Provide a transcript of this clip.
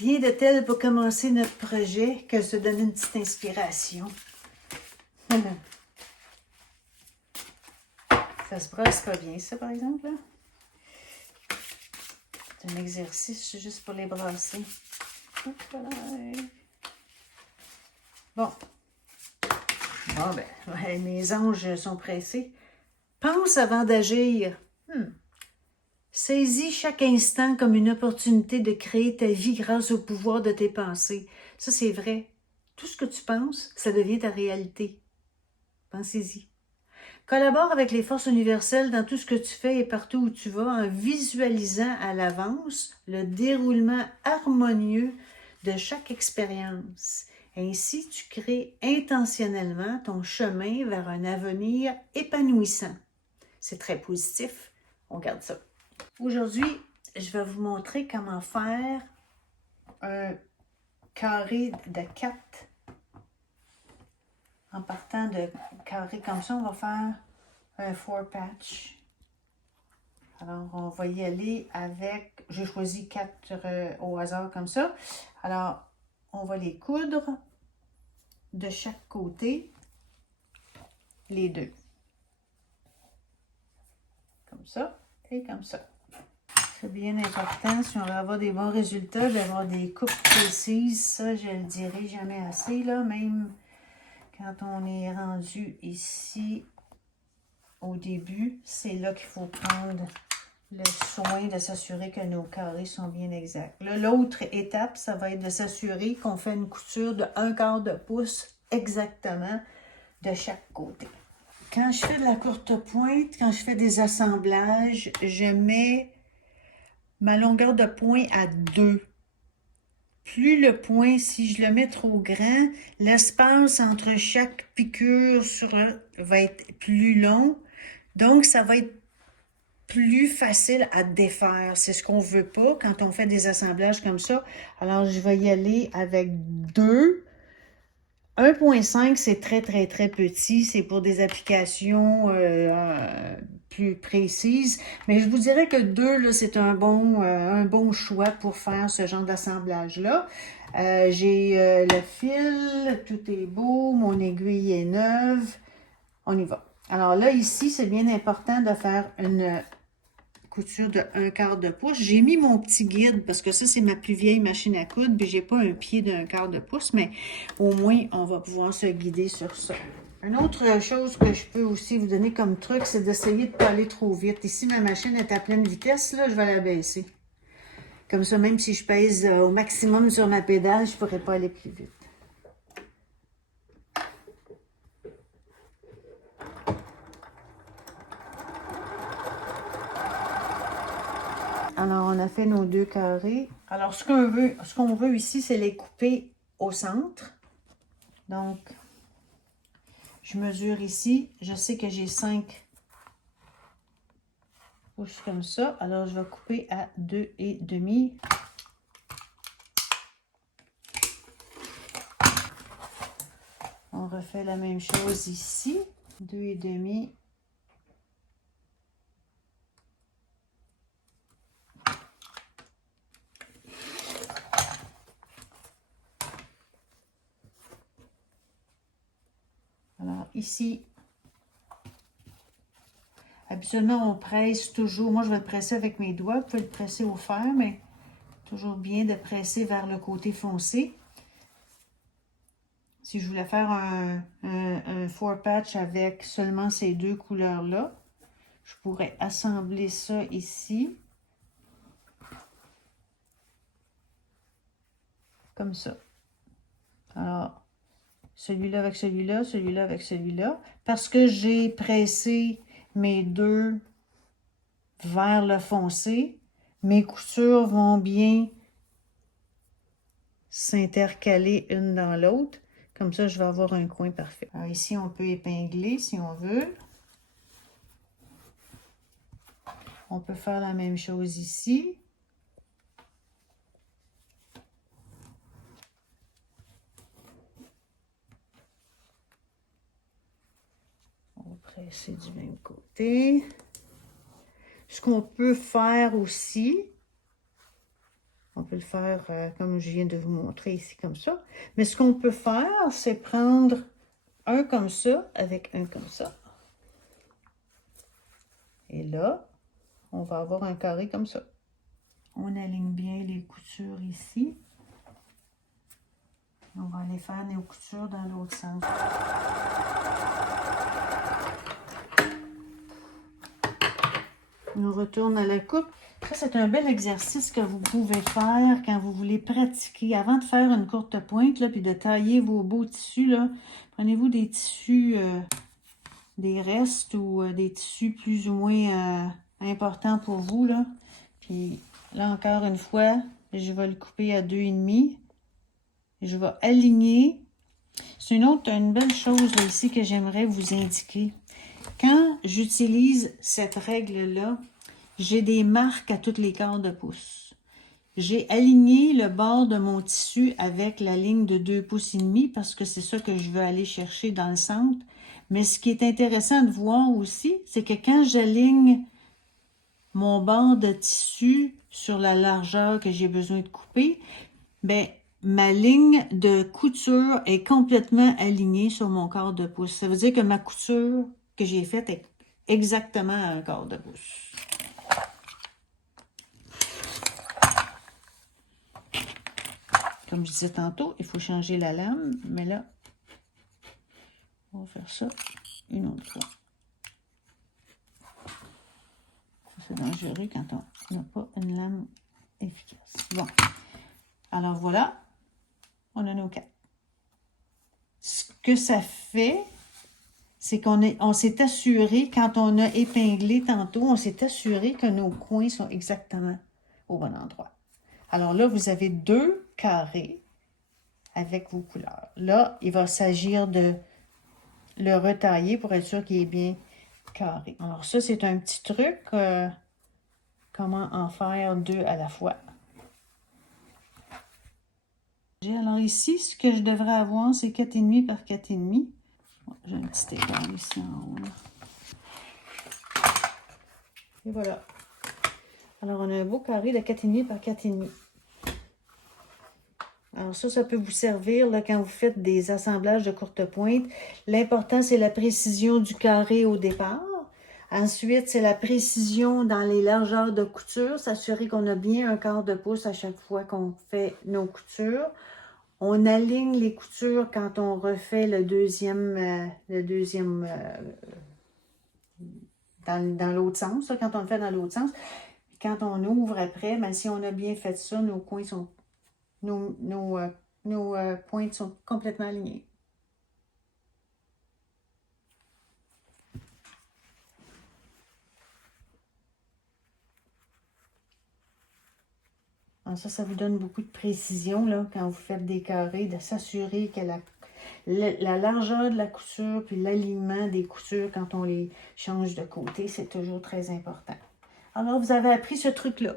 Rien de tel pour commencer notre projet que se donner une petite inspiration. Ça se brosse pas bien, ça, par exemple, là. C'est un exercice juste pour les brasser. Bon. Bon, ben, ouais, mes anges sont pressés. Pense avant d'agir. Saisis chaque instant comme une opportunité de créer ta vie grâce au pouvoir de tes pensées. Ça, c'est vrai. Tout ce que tu penses, ça devient ta réalité. Pensez-y. Collabore avec les forces universelles dans tout ce que tu fais et partout où tu vas en visualisant à l'avance le déroulement harmonieux de chaque expérience. Ainsi, tu crées intentionnellement ton chemin vers un avenir épanouissant. C'est très positif. On garde ça. Aujourd'hui, je vais vous montrer comment faire un carré de 4. En partant de carré comme ça, on va faire un 4 patch. Alors, on va y aller avec, j'ai choisi 4 au hasard comme ça. Alors, on va les coudre de chaque côté, les deux. Comme ça et comme ça. C'est bien important, si on veut avoir des bons résultats, d'avoir des coupes précises. Ça, je le dirai jamais assez, là, même quand on est rendu ici au début, c'est là qu'il faut prendre le soin de s'assurer que nos carrés sont bien exacts. L'autre étape, ça va être de s'assurer qu'on fait une couture de 1/4 de pouce exactement de chaque côté. Quand je fais de la courte pointe, quand je fais des assemblages, je mets ma longueur de point à 2. Plus le point, si je le mets trop grand, l'espace entre chaque piqûre va être plus long. Donc, ça va être plus facile à défaire. C'est ce qu'on veut pas quand on fait des assemblages comme ça. Alors, je vais y aller avec 2. 1.5, c'est très, très, très petit. C'est pour des applications plus précises. Mais je vous dirais que 2, là, c'est un bon choix pour faire ce genre d'assemblage-là. J'ai le fil, tout est beau, mon aiguille est neuve. On y va. Alors là, ici, c'est bien important de faire une couture de 1/4 de pouce. J'ai mis mon petit guide parce que ça, c'est ma plus vieille machine à coudre, puis j'ai pas un pied d'1/4 de pouce, mais au moins, on va pouvoir se guider sur ça. Une autre chose que je peux aussi vous donner comme truc, c'est d'essayer de ne pas aller trop vite. Ici, ma machine est à pleine vitesse, là, je vais la baisser. Comme ça, même si je pèse au maximum sur ma pédale, je ne pourrais pas aller plus vite. Alors, on a fait nos 2 carrés. Alors, ce qu'on veut ici, c'est les couper au centre. Donc, je mesure ici. Je sais que j'ai 5 pouces comme ça. Alors, je vais couper à 2,5. On refait la même chose ici. 2,5. Alors, ici, habituellement, on presse toujours. Moi, je vais le presser avec mes doigts. Vous pouvez le presser au fer, mais toujours bien de presser vers le côté foncé. Si je voulais faire un 4 patch avec seulement ces 2 couleurs-là, je pourrais assembler ça ici. Comme ça. Alors, celui-là avec celui-là, celui-là avec celui-là. Parce que j'ai pressé mes 2 vers le foncé, mes coutures vont bien s'intercaler une dans l'autre. Comme ça, je vais avoir un coin parfait. Alors ici, on peut épingler si on veut. On peut faire la même chose ici. On va presser du même côté. Ce qu'on peut faire aussi, On peut le faire comme je viens de vous montrer ici, comme ça. Mais ce qu'on peut faire, c'est prendre un comme ça avec un comme ça. Et là, on va avoir un carré comme ça. On aligne bien les coutures ici. On va aller faire nos coutures dans l'autre sens. On retourne à la coupe. Ça, c'est un bel exercice que vous pouvez faire quand vous voulez pratiquer. Avant de faire une courte pointe, là, puis de tailler vos beaux tissus, là, prenez-vous des tissus, des restes ou des tissus plus ou moins importants pour vous, là. Puis là, encore une fois, je vais le couper à 2,5. Je vais aligner. C'est une belle chose là, ici que j'aimerais vous indiquer. Quand j'utilise cette règle-là, j'ai des marques à tous les quarts de pouce. J'ai aligné le bord de mon tissu avec la ligne de 2,5 pouces parce que c'est ça que je veux aller chercher dans le centre. Mais ce qui est intéressant de voir aussi, c'est que quand j'aligne mon bord de tissu sur la largeur que j'ai besoin de couper, ben ma ligne de couture est complètement alignée sur mon quart de pouce. Ça veut dire que ma couture que j'ai faite est exactement à un quart de pouce. Comme je disais tantôt, il faut changer la lame, mais là, on va faire ça une autre fois. C'est dangereux quand on n'a pas une lame efficace. Bon, alors voilà. On a nos 4. Ce que ça fait, c'est on s'est assuré, quand on a épinglé tantôt, on s'est assuré que nos coins sont exactement au bon endroit. Alors là, vous avez 2 carrés avec vos couleurs. Là, il va s'agir de le retailler pour être sûr qu'il est bien carré. Alors ça, c'est un petit truc, comment en faire 2 à la fois. Alors ici, ce que je devrais avoir, c'est 4,5 par 4,5. J'ai un petit écart ici en haut. Là. Et voilà. Alors, on a un beau carré de 4,5 par 4,5. Alors ça peut vous servir là, quand vous faites des assemblages de courte pointe. L'important, c'est la précision du carré au départ. Ensuite, c'est la précision dans les largeurs de couture. S'assurer qu'on a bien un quart de pouce à chaque fois qu'on fait nos coutures. On aligne les coutures quand on refait le deuxième dans l'autre sens, là, quand on le fait dans l'autre sens. Puis quand on ouvre après, ben, si on a bien fait ça, nos coins sont, nos pointes sont complètement alignées. Alors ça vous donne beaucoup de précision là, quand vous faites des carrés, de s'assurer que la largeur de la couture puis l'alignement des coutures quand on les change de côté, c'est toujours très important. Alors, vous avez appris ce truc-là.